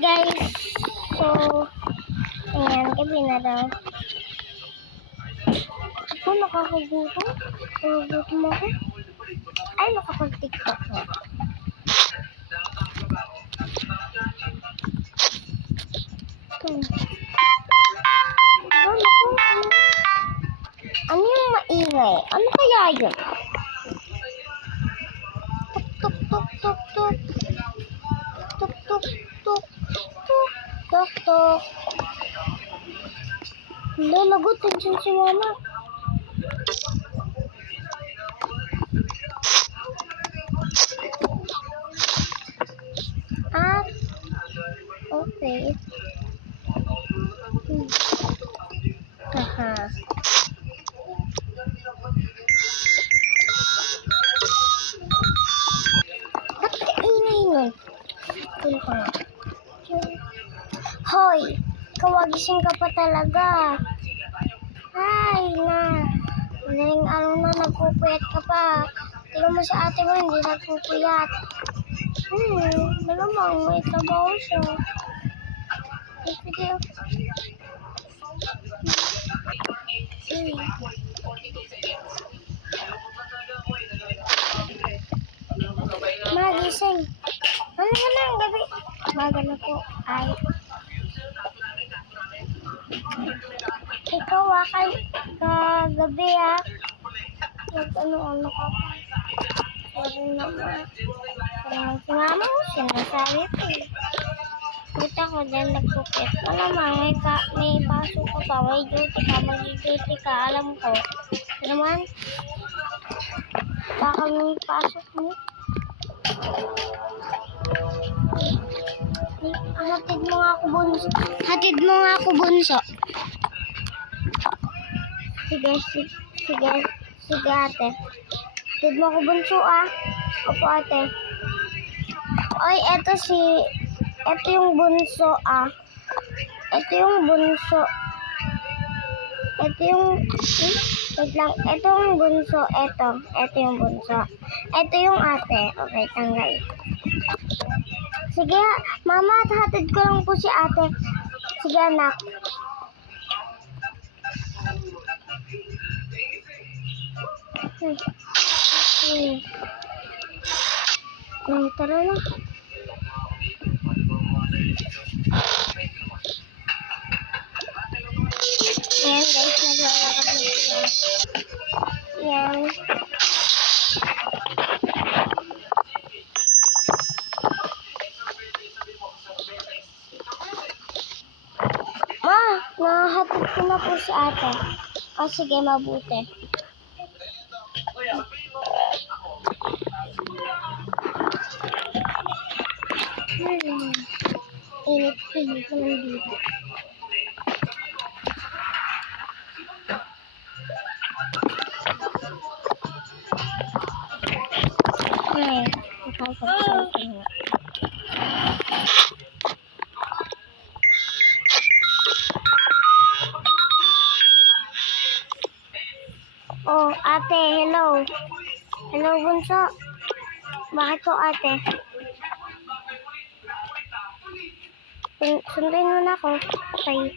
Guys, so, ayan, gabi na daw. Ako nakakagutom. Nagugutom ako. Ay, nakapag-tiktok na. Ano yung maingay? Ano kaya yun? Tuk, tuk, tuk, tuk, tuk. Tuk, tuk, tuk, tuk, tuk, tuk. Hindi, nagutom siya si mama. Ah, okay. Haha. Ba't kaingay nun? Ito nga. Hoy! Kawagising ka pa talaga. Ay, na. Madaling araw na nagpupuyat ka pa. Tingnan mo sa ate mo, hindi nagpupuyat. Malamang may trabaho siya. Magising. Ano ka na ang gabi? Maga na po. Ay. Ikaw kagabi ano ka pa. Sorry naman. Si mama mo, sinasabi ko eh. Buta ko dyan nagpupit. Malamang may pasok ko pa. May duty ka, mag-duty ka. Alam ko. Naman, baka may pasok mo. Hatid mo nga ako bunso. Hatid mo nga ako bunso. Sige ate. Hatid mo ako bunso Opo ate. Oy, eto yung bunso Ito yung bunso. Wait lang. Ito yung bunso. Ito yung bunso. Ito yung ate. Okay, tanggal. Sige, mama, hatid ko lang po si ate. Sige, anak. Tara na. Ayan, guys, naglalakad na sila. Ayan. Nahatid ko na po si ate. Sige, mabuti. Init ko lang dito. Oh, ate, hello. Hello, bunso. Bakit po, ate? Sundin mo na ako. Okay.